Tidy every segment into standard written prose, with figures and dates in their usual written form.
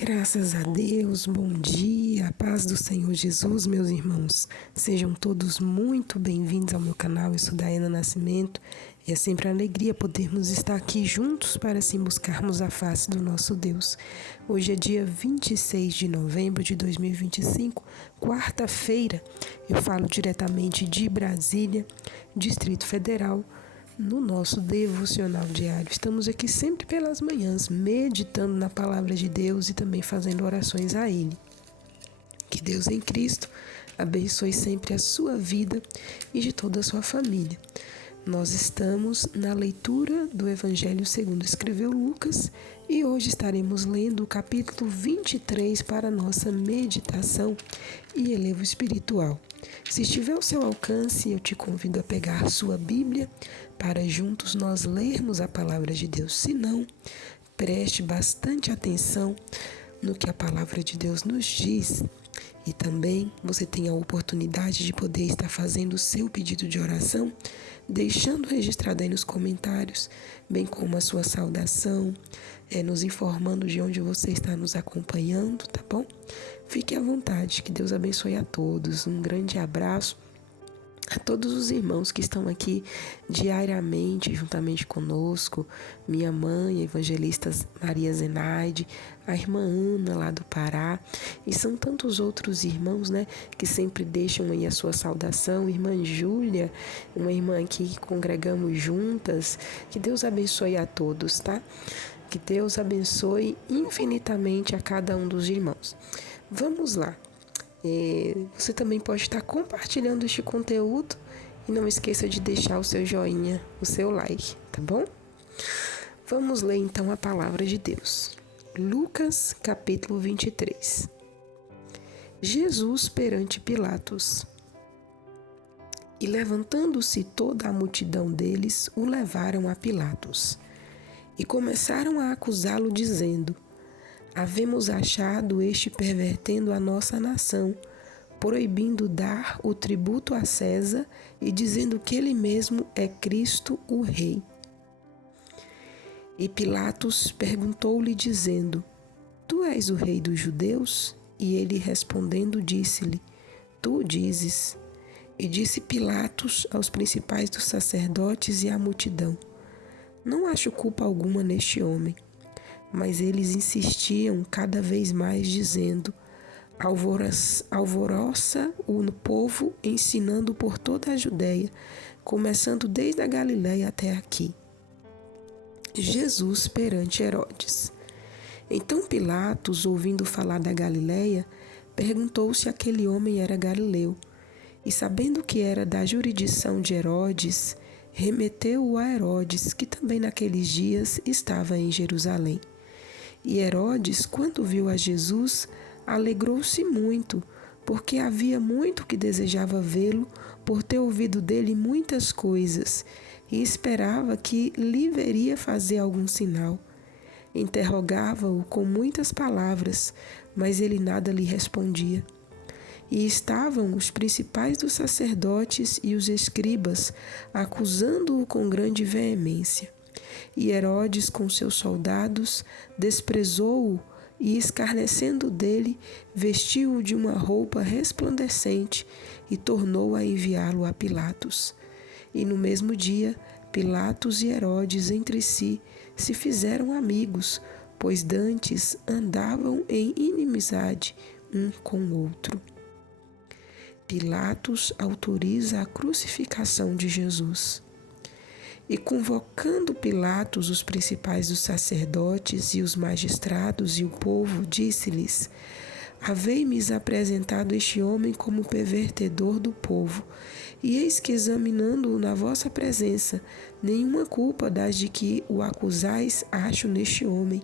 Graças a Deus, bom dia, a paz do Senhor Jesus, meus irmãos. Sejam todos muito bem-vindos ao meu canal. Eu sou Daiana Nascimento e é sempre uma alegria podermos estar aqui juntos para assim buscarmos a face do nosso Deus. Hoje é dia 26 de novembro de 2025, quarta-feira. Eu falo diretamente de Brasília, Distrito Federal, no nosso devocional diário. Estamos aqui sempre pelas manhãs, meditando na palavra de Deus e também fazendo orações a Ele. Que Deus em Cristo abençoe sempre a sua vida e de toda a sua família. Nós estamos na leitura do Evangelho segundo escreveu Lucas e hoje estaremos lendo o capítulo 23 para a nossa meditação e elevo espiritual. Se estiver ao seu alcance, eu te convido a pegar sua Bíblia para juntos nós lermos a palavra de Deus. Se não, preste bastante atenção no que a palavra de Deus nos diz. E também você tem a oportunidade de poder estar fazendo o seu pedido de oração, deixando registrado aí nos comentários, bem como a sua saudação, nos informando de onde você está nos acompanhando, tá bom? Fique à vontade, que Deus abençoe a todos. Um grande abraço a todos os irmãos que estão aqui diariamente juntamente conosco, minha mãe, a evangelista Maria Zenaide, a irmã Ana lá do Pará, e são tantos outros irmãos, que sempre deixam aí a sua saudação, irmã Júlia, uma irmã aqui que congregamos juntas. Que Deus abençoe a todos, tá? Que Deus abençoe infinitamente a cada um dos irmãos. Vamos lá. Você também pode estar compartilhando este conteúdo e não esqueça de deixar o seu joinha, o seu like, tá bom? Vamos ler então a palavra de Deus. Lucas capítulo 23. Jesus perante Pilatos. E levantando-se toda a multidão deles, o levaram a Pilatos. E começaram a acusá-lo dizendo: havemos achado este pervertendo a nossa nação, proibindo dar o tributo a César e dizendo que ele mesmo é Cristo o Rei. E Pilatos perguntou-lhe dizendo: tu és o rei dos judeus? E ele respondendo disse-lhe: tu o dizes. E disse Pilatos aos principais dos sacerdotes e à multidão: não acho culpa alguma neste homem. Mas eles insistiam cada vez mais, dizendo: alvoroça o povo, ensinando por toda a Judéia, começando desde a Galiléia até aqui. Jesus perante Herodes. Então Pilatos, ouvindo falar da Galiléia, perguntou se aquele homem era galileu. E sabendo que era da jurisdição de Herodes, remeteu-o a Herodes, que também naqueles dias estava em Jerusalém. E Herodes, quando viu a Jesus, alegrou-se muito, porque havia muito que desejava vê-lo, por ter ouvido dele muitas coisas, e esperava que lhe veria fazer algum sinal. Interrogava-o com muitas palavras, mas ele nada lhe respondia. E estavam os principais dos sacerdotes e os escribas, acusando-o com grande veemência. E Herodes, com seus soldados, desprezou-o e, escarnecendo dele, vestiu-o de uma roupa resplandecente e tornou a enviá-lo a Pilatos. E no mesmo dia, Pilatos e Herodes entre si se fizeram amigos, pois dantes andavam em inimizade um com o outro. Pilatos autoriza a crucificação de Jesus. E convocando Pilatos os principais dos sacerdotes e os magistrados e o povo, disse-lhes: havei-me apresentado este homem como pervertedor do povo, e eis que, examinando-o na vossa presença, nenhuma culpa das de que o acusais acho neste homem,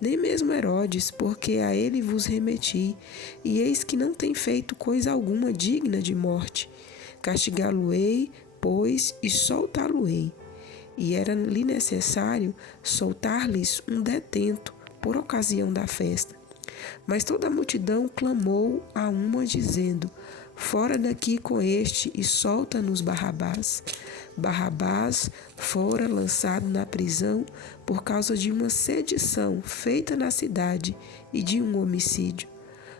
nem mesmo Herodes, porque a ele vos remeti, e eis que não tem feito coisa alguma digna de morte. Castigá-lo-ei, pois, e soltá-lo-ei. E era-lhe necessário soltar-lhes um detento por ocasião da festa. Mas toda a multidão clamou a uma, dizendo: fora daqui com este e solta-nos Barrabás. Barrabás fora lançado na prisão por causa de uma sedição feita na cidade e de um homicídio.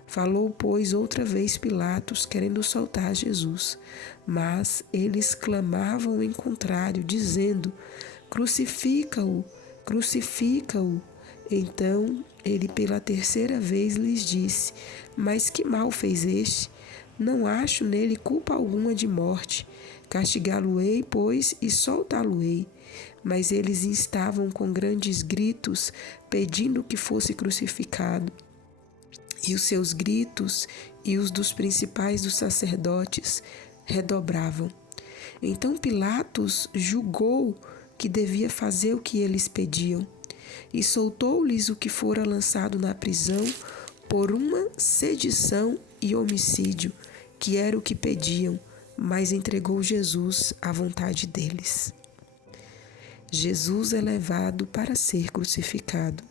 Falou, pois, outra vez Pilatos, querendo soltar Jesus. Mas eles clamavam em contrário, dizendo: Crucifica-o, crucifica-o. Então ele pela terceira vez lhes disse: Mas que mal fez este? Não acho nele culpa alguma de morte. Castigá-lo-ei, pois, e soltá-lo-ei. Mas eles instavam com grandes gritos, pedindo que fosse crucificado. E os seus gritos e os dos principais dos sacerdotes redobravam. Então Pilatos julgou que devia fazer o que eles pediam, e soltou-lhes o que fora lançado na prisão por uma sedição e homicídio, que era o que pediam, mas entregou Jesus à vontade deles. Jesus é levado para ser crucificado.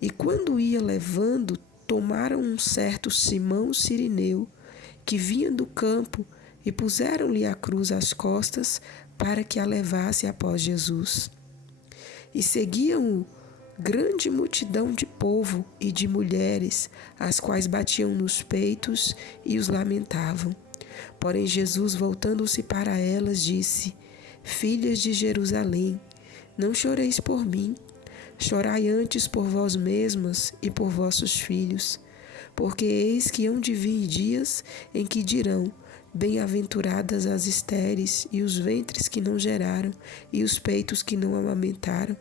E quando ia levando, tomaram um certo Simão Cirineu, que vinha do campo, e puseram-lhe a cruz às costas para que a levasse após Jesus. E seguiam-o grande multidão de povo e de mulheres, as quais batiam nos peitos e os lamentavam. Porém Jesus, voltando-se para elas, disse: Filhas de Jerusalém, não choreis por mim, chorai antes por vós mesmas e por vossos filhos, porque eis que hão de vir dias em que dirão: Bem-aventuradas as estéreis e os ventres que não geraram e os peitos que não amamentaram.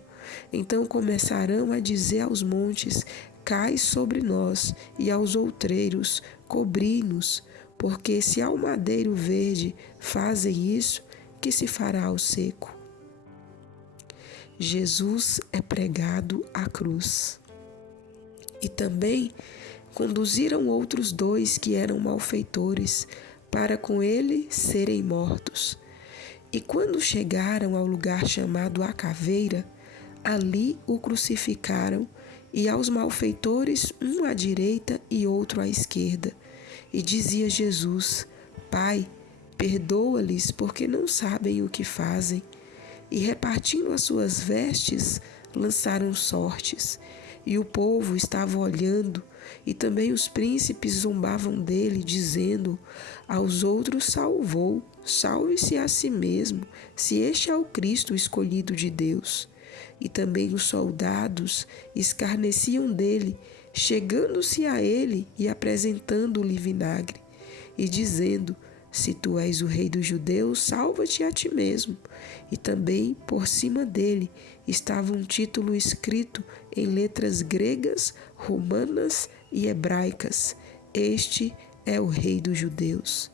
Então começarão a dizer aos montes: Cai sobre nós, e aos outreiros: Cobri-nos, porque se ao madeiro verde fazem isso, que se fará ao seco? Jesus é pregado à cruz. E também conduziram outros dois que eram malfeitores, para com ele serem mortos. E quando chegaram ao lugar chamado A Caveira, ali o crucificaram, e aos malfeitores um à direita e outro à esquerda. E dizia Jesus: Pai, perdoa-lhes, porque não sabem o que fazem. E repartindo as suas vestes, lançaram sortes. E o povo estava olhando, e também os príncipes zombavam dele, dizendo: Aos outros salvou, salve-se a si mesmo, se este é o Cristo escolhido de Deus. E também os soldados escarneciam dele, chegando-se a ele e apresentando-lhe vinagre, e dizendo: Se tu és o rei dos judeus, salva-te a ti mesmo. E também, por cima dele, estava um título escrito em letras gregas, romanas e hebraicas: Este é o rei dos judeus.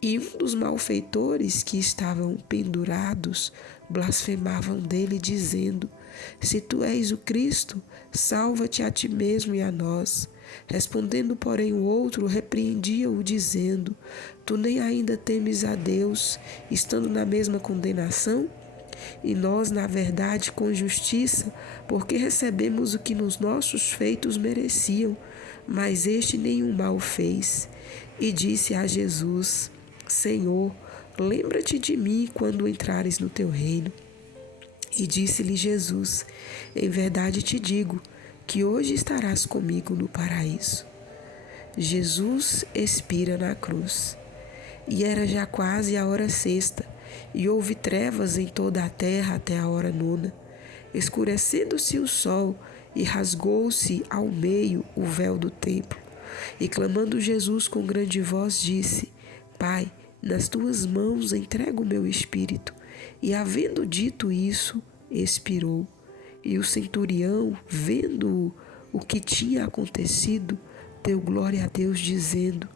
E um dos malfeitores que estavam pendurados blasfemavam dele, dizendo: Se tu és o Cristo, salva-te a ti mesmo e a nós. Respondendo, porém, o outro repreendia-o, dizendo: Tu nem ainda temes a Deus, estando na mesma condenação? E nós, na verdade, com justiça, porque recebemos o que nos nossos feitos mereciam, mas este nenhum mal fez. E disse a Jesus: Senhor, lembra-te de mim quando entrares no teu reino. E disse-lhe Jesus: Em verdade te digo, que hoje estarás comigo no paraíso. Jesus expira na cruz. E era já quase a hora sexta, e houve trevas em toda a terra até a hora nona. Escurecendo-se o sol, e rasgou-se ao meio o véu do templo. E clamando Jesus com grande voz, disse: Pai, nas tuas mãos entrego o meu espírito. E havendo dito isso, expirou. E o centurião, vendo o que tinha acontecido, deu glória a Deus, dizendo: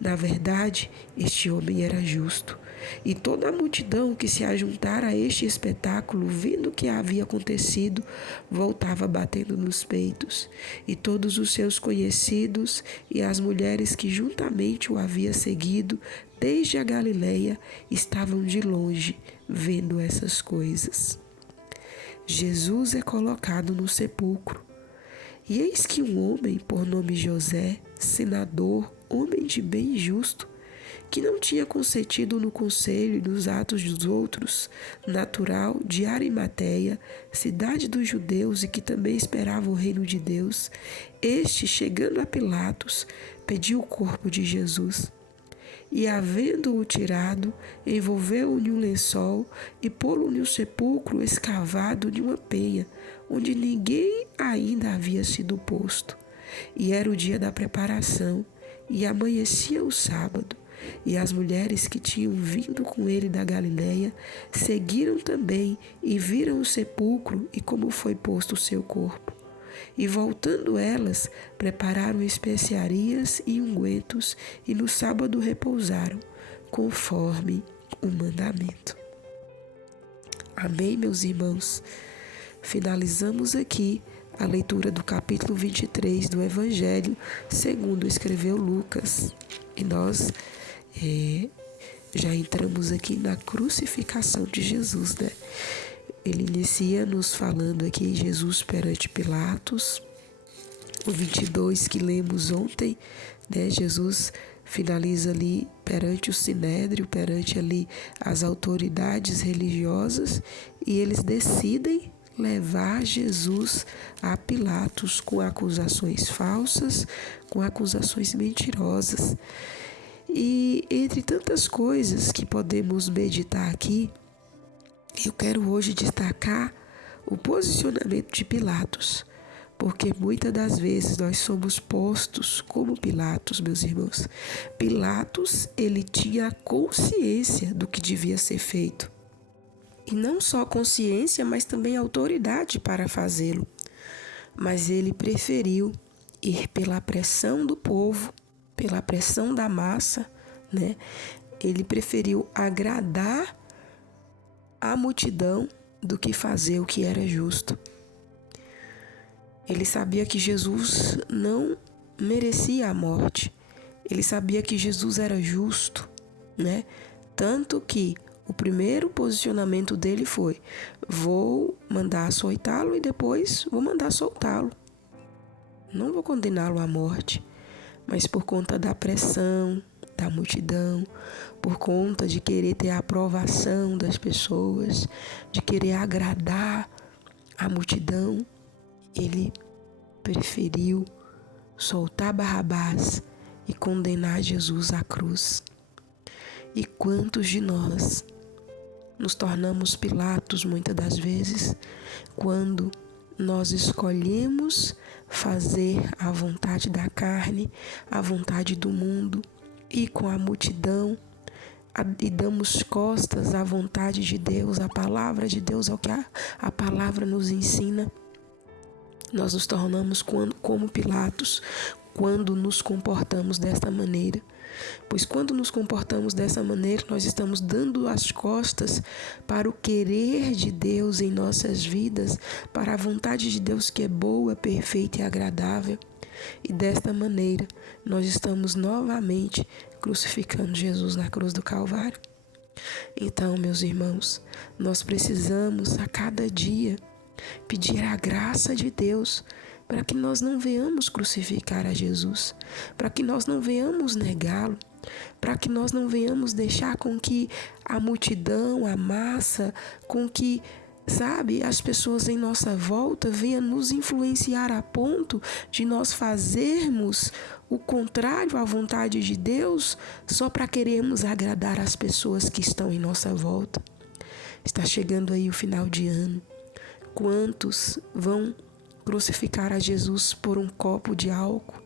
Na verdade, este homem era justo. E toda a multidão que se ajuntara a este espetáculo, vendo o que havia acontecido, voltava batendo nos peitos. E todos os seus conhecidos e as mulheres que juntamente o havia seguido desde a Galileia estavam de longe vendo essas coisas. Jesus é colocado no sepulcro. E eis que um homem por nome José, senador, homem de bem justo, que não tinha consentido no conselho e nos atos dos outros, natural de Arimateia, cidade dos judeus e que também esperava o reino de Deus, este, chegando a Pilatos, pediu o corpo de Jesus. E, havendo-o tirado, envolveu-o em um lençol e pô-lo em um sepulcro escavado de uma penha, onde ninguém ainda havia sido posto. E era o dia da preparação, e amanhecia o sábado. E as mulheres que tinham vindo com ele da Galiléia seguiram também e viram o sepulcro e como foi posto o seu corpo. E voltando elas, prepararam especiarias e ungüentos, e no sábado repousaram, conforme o mandamento. Amém, meus irmãos? Finalizamos aqui a leitura do capítulo 23 do Evangelho, segundo escreveu Lucas. E nós já entramos aqui na crucificação de Jesus, né? Ele inicia nos falando aqui Jesus perante Pilatos. O 22 que lemos ontem, né? Jesus finaliza ali perante o Sinédrio, perante ali as autoridades religiosas, e eles decidem levar Jesus a Pilatos com acusações falsas, com acusações mentirosas. E entre tantas coisas que podemos meditar aqui, eu quero hoje destacar o posicionamento de Pilatos, porque muitas das vezes nós somos postos como Pilatos, meus irmãos. Pilatos, ele tinha consciência do que devia ser feito. E não só consciência, mas também autoridade para fazê-lo. Mas ele preferiu ir pela pressão do povo, pela pressão da massa, né? Ele preferiu agradar a multidão do que fazer o que era justo. Ele sabia que Jesus não merecia a morte. Ele sabia que Jesus era justo, né? Tanto que o primeiro posicionamento dele foi: vou mandar açoitá-lo e depois vou mandar soltá-lo. Não vou condená-lo à morte, mas por conta da pressão da multidão, por conta de querer ter a aprovação das pessoas, de querer agradar a multidão, ele preferiu soltar Barrabás e condenar Jesus à cruz. E quantos de nós nos tornamos Pilatos muitas das vezes quando nós escolhemos fazer a vontade da carne, a vontade do mundo, e com a multidão e damos costas à vontade de Deus, à palavra de Deus, ao que a palavra nos ensina. Nós nos tornamos como Pilatos quando nos comportamos desta maneira. Pois quando nos comportamos dessa maneira, nós estamos dando as costas para o querer de Deus em nossas vidas, para a vontade de Deus que é boa, perfeita e agradável. E desta maneira, nós estamos novamente crucificando Jesus na cruz do Calvário. Então, meus irmãos, nós precisamos a cada dia pedir a graça de Deus para que nós não venhamos crucificar a Jesus, para que nós não venhamos negá-lo, para que nós não venhamos deixar com que a multidão, a massa, com que, as pessoas em nossa volta venham nos influenciar a ponto de nós fazermos o contrário à vontade de Deus só para querermos agradar as pessoas que estão em nossa volta. Está chegando aí o final de ano. Quantos vão crucificar a Jesus por um copo de álcool?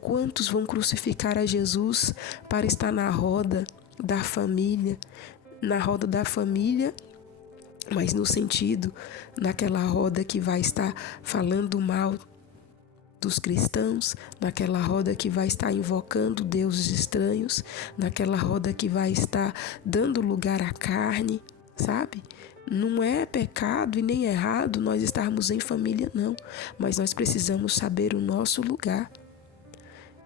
Quantos vão crucificar a Jesus para estar na roda da família? Na roda da família, mas no sentido, naquela roda que vai estar falando mal dos cristãos, naquela roda que vai estar invocando deuses estranhos, naquela roda que vai estar dando lugar à carne, sabe? Não é pecado e nem errado nós estarmos em família, não. Mas nós precisamos saber o nosso lugar.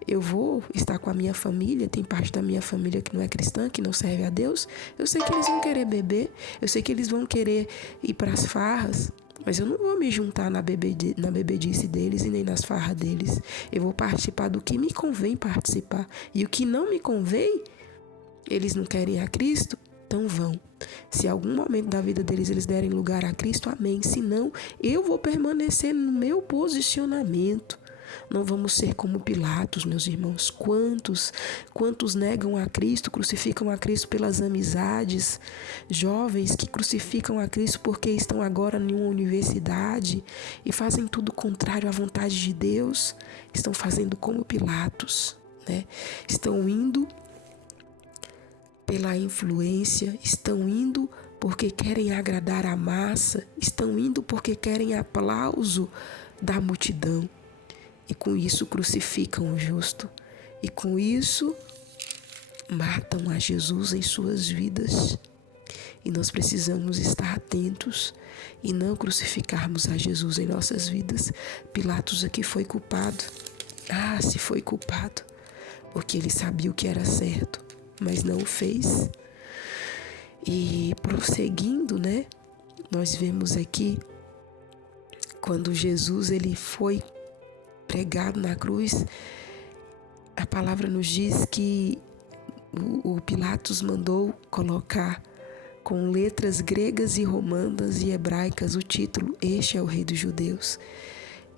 Eu vou estar com a minha família, tem parte da minha família que não é cristã, que não serve a Deus. Eu sei que eles vão querer beber, eu sei que eles vão querer ir para as farras, mas eu não vou me juntar na bebedice deles e nem nas farras deles. Eu vou participar do que me convém participar. E o que não me convém, Eles não querem a Cristo? Então vão. Se algum momento da vida deles eles derem lugar a Cristo, amém. Se não, eu vou permanecer no meu posicionamento. Não vamos ser como Pilatos, meus irmãos. Quantos negam a Cristo, crucificam a Cristo pelas amizades? Jovens que crucificam a Cristo porque estão agora em uma universidade e fazem tudo contrário à vontade de Deus. Estão fazendo como Pilatos, né? Estão indo pela influência, estão indo porque querem agradar a massa, estão indo porque querem aplauso da multidão. E com isso crucificam o justo. E com isso matam a Jesus em suas vidas. E nós precisamos estar atentos e não crucificarmos a Jesus em nossas vidas. Pilatos aqui foi culpado. Se foi culpado. Porque ele sabia o que era certo, mas não o fez. E prosseguindo, né? Nós vemos aqui quando Jesus ele foi pregado na cruz, a palavra nos diz que o Pilatos mandou colocar com letras gregas e romanas e hebraicas o título: Este é o Rei dos Judeus.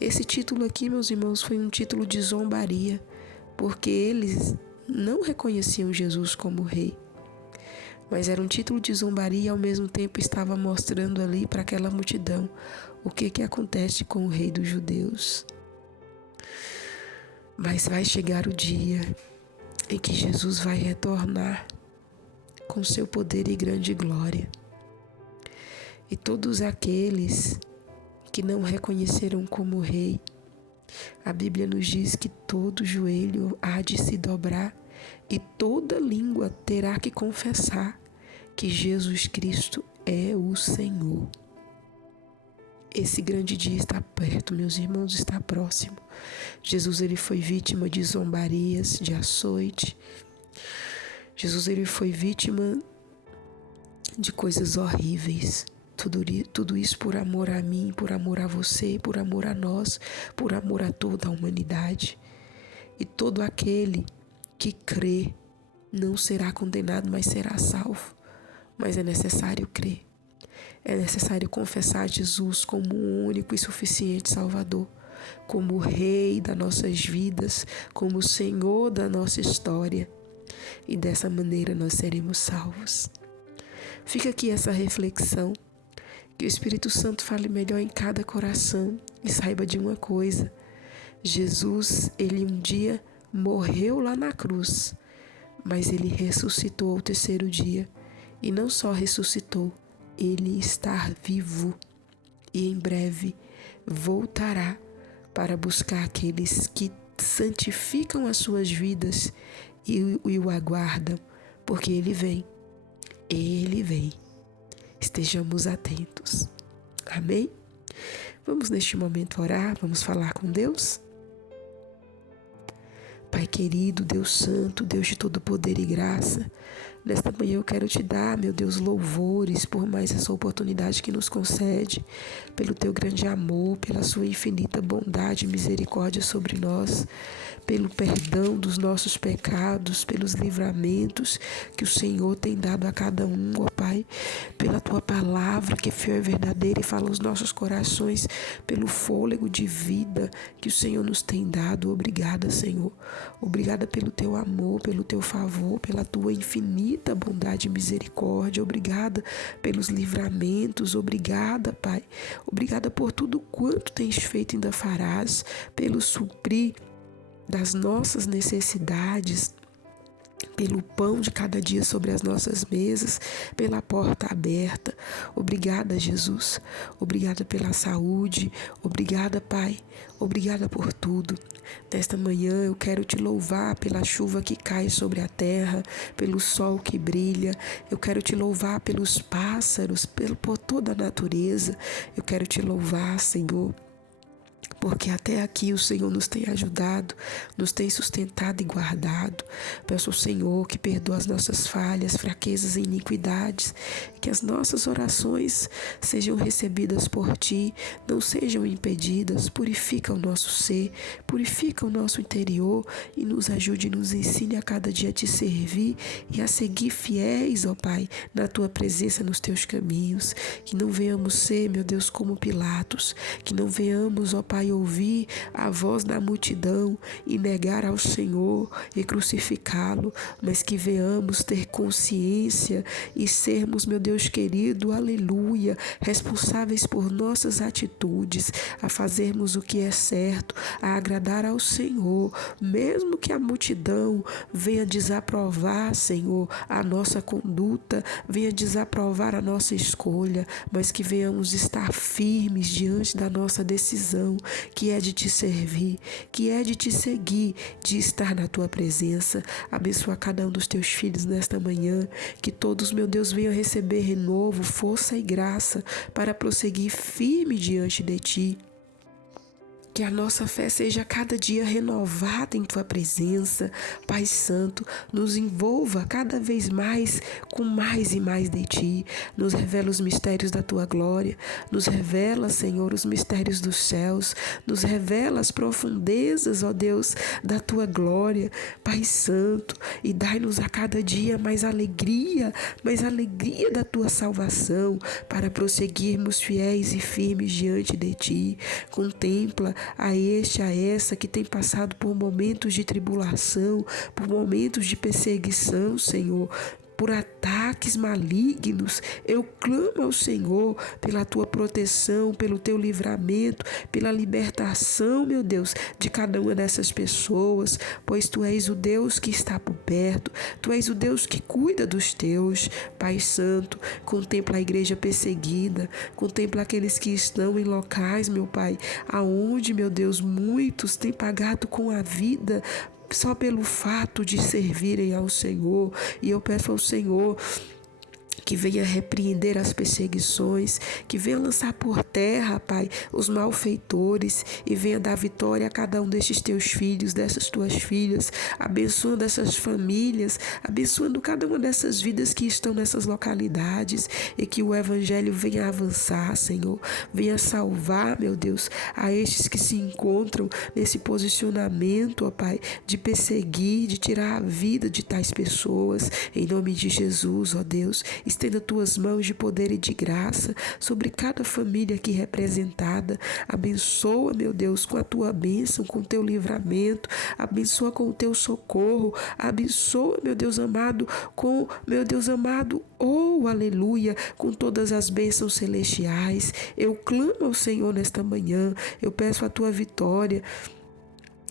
Esse título aqui, meus irmãos, foi um título de zombaria, porque eles não reconheciam Jesus como rei. Mas era um título de zombaria e ao mesmo tempo estava mostrando ali para aquela multidão o que acontece com o Rei dos Judeus. Mas vai chegar o dia em que Jesus vai retornar com seu poder e grande glória. E todos aqueles que não reconheceram como rei, a Bíblia nos diz que todo joelho há de se dobrar e toda língua terá que confessar que Jesus Cristo é o Senhor. Esse grande dia está perto, meus irmãos, está próximo. Jesus ele foi vítima de zombarias, de açoite. Jesus ele foi vítima de coisas horríveis. Tudo isso por amor a mim, por amor a você, por amor a nós, por amor a toda a humanidade. E todo aquele que crê não será condenado, mas será salvo. Mas é necessário crer. É necessário confessar Jesus como o único e suficiente Salvador, como o Rei das nossas vidas, como o Senhor da nossa história. E dessa maneira nós seremos salvos. Fica aqui essa reflexão, que o Espírito Santo fale melhor em cada coração e saiba de uma coisa: Jesus, ele um dia morreu lá na cruz, mas ele ressuscitou ao terceiro dia. E não só ressuscitou, ele está vivo e em breve voltará para buscar aqueles que santificam as suas vidas e o aguardam, porque ele vem. Estejamos atentos. Amém? Vamos neste momento orar, vamos falar com Deus? Pai querido, Deus santo, Deus de todo poder e graça, nesta manhã eu quero te dar, meu Deus, louvores por mais essa oportunidade que nos concede, pelo teu grande amor, pela sua infinita bondade e misericórdia sobre nós, pelo perdão dos nossos pecados, pelos livramentos que o Senhor tem dado a cada um, ó Pai, pela tua palavra que é fiel e verdadeira e fala aos nossos corações, pelo fôlego de vida que o Senhor nos tem dado. Obrigada, Senhor. Obrigada pelo teu amor, pelo teu favor, pela tua infinita bondade e misericórdia. Obrigada pelos livramentos. Obrigada, Pai. Obrigada por tudo quanto tens feito e ainda farás, pelo suprir das nossas necessidades, pelo pão de cada dia sobre as nossas mesas, pela porta aberta. Obrigada, Jesus. Obrigada pela saúde. Obrigada, Pai. Obrigada por tudo. Nesta manhã eu quero te louvar pela chuva que cai sobre a terra, pelo sol que brilha. Eu quero te louvar pelos pássaros, por toda a natureza. Eu quero te louvar, Senhor, porque até aqui o Senhor nos tem ajudado, nos tem sustentado e guardado. Peço ao Senhor que perdoe as nossas falhas, fraquezas e iniquidades, que as nossas orações sejam recebidas por Ti, não sejam impedidas. Purifica o nosso ser, purifica o nosso interior e nos ajude e nos ensine a cada dia a Te servir e a seguir fiéis, ó Pai, na Tua presença, nos Teus caminhos. Que não venhamos ser, meu Deus, como Pilatos, que não venhamos, ó Pai, ouvir a voz da multidão e negar ao Senhor e crucificá-lo, mas que venhamos ter consciência e sermos, meu Deus querido, aleluia, responsáveis por nossas atitudes, a fazermos o que é certo, a agradar ao Senhor, mesmo que a multidão venha desaprovar, Senhor, a nossa conduta, venha desaprovar a nossa escolha, mas que venhamos estar firmes diante da nossa decisão, que é de Te servir, que é de Te seguir, de estar na Tua presença. Abençoa cada um dos Teus filhos nesta manhã, que todos, meu Deus, venham receber renovo, força e graça para prosseguir firme diante de Ti. Que a nossa fé seja cada dia renovada em Tua presença. Pai Santo, nos envolva cada vez mais com mais e mais de Ti. Nos revela os mistérios da Tua glória. Nos revela, Senhor, os mistérios dos céus. Nos revela as profundezas, ó Deus, da Tua glória. Pai Santo, e dai-nos a cada dia mais alegria da Tua salvação, para prosseguirmos fiéis e firmes diante de Ti. Contempla a este, a essa que tem passado por momentos de tribulação, por momentos de perseguição, Senhor, por ataques malignos. Eu clamo ao Senhor pela Tua proteção, pelo Teu livramento, pela libertação, meu Deus, de cada uma dessas pessoas, pois Tu és o Deus que está por perto, Tu és o Deus que cuida dos Teus. Pai Santo, contempla a igreja perseguida, contempla aqueles que estão em locais, meu Pai, aonde, meu Deus, muitos têm pagado com a vida só pelo fato de servirem ao Senhor. E eu peço ao Senhor que venha repreender as perseguições, que venha lançar por terra, Pai, os malfeitores e venha dar vitória a cada um destes Teus filhos, dessas Tuas filhas, abençoando essas famílias, abençoando cada uma dessas vidas que estão nessas localidades, e que o Evangelho venha avançar, Senhor, venha salvar, meu Deus, a estes que se encontram nesse posicionamento, ó Pai, de perseguir, de tirar a vida de tais pessoas, em nome de Jesus, ó Deus. Estenda Tuas mãos de poder e de graça sobre cada família aqui representada. Abençoa, meu Deus, com a Tua bênção, com o Teu livramento. Abençoa com o Teu socorro. Abençoa, meu Deus amado, com, meu Deus amado, oh, aleluia, com todas as bênçãos celestiais. Eu clamo ao Senhor nesta manhã. Eu peço a Tua vitória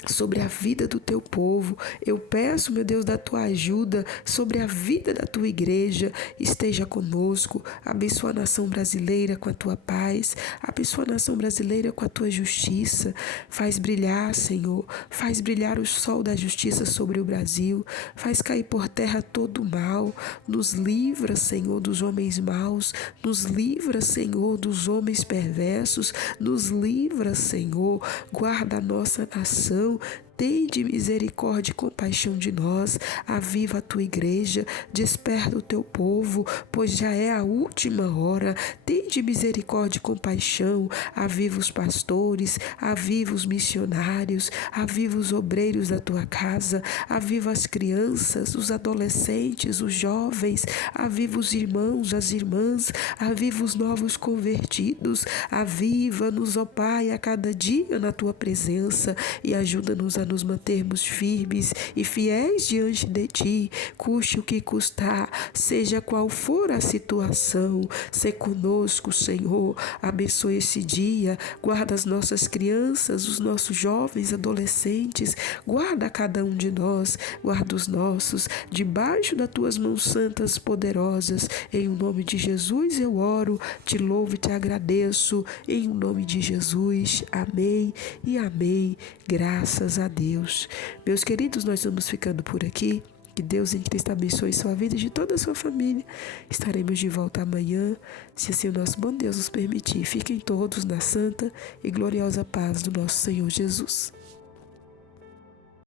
sobre a vida do Teu povo. Eu peço, meu Deus, da Tua ajuda sobre a vida da Tua igreja. Esteja conosco. Abençoa a nação brasileira com a Tua paz. Abençoa a nação brasileira com a Tua justiça. Faz brilhar, Senhor. Faz brilhar o sol da justiça sobre o Brasil. Faz cair por terra todo o mal. Nos livra, Senhor, dos homens maus. Nos livra, Senhor, dos homens perversos. Nos livra, Senhor. Guarda a nossa nação. Tende misericórdia e compaixão de nós. Aviva a Tua igreja, desperta o Teu povo, pois já é a última hora. Tende misericórdia e compaixão. Aviva os pastores, aviva os missionários, aviva os obreiros da Tua casa, aviva as crianças, os adolescentes, os jovens, aviva os irmãos, as irmãs, aviva os novos convertidos. Aviva-nos, ó Pai, a cada dia na Tua presença, e ajuda-nos a nos mantermos firmes e fiéis diante de Ti, custe o que custar, seja qual for a situação. Sê conosco, Senhor. Abençoe esse dia, guarda as nossas crianças, os nossos jovens, adolescentes, guarda cada um de nós, guarda os nossos, debaixo das Tuas mãos santas poderosas. Em nome de Jesus eu oro, Te louvo e Te agradeço, em nome de Jesus. Amém e amém. Graças a Deus. Meus queridos, nós vamos ficando por aqui. Que Deus em Cristo abençoe sua vida e de toda a sua família. Estaremos de volta amanhã, se assim o nosso bom Deus nos permitir. Fiquem todos na santa e gloriosa paz do nosso Senhor Jesus.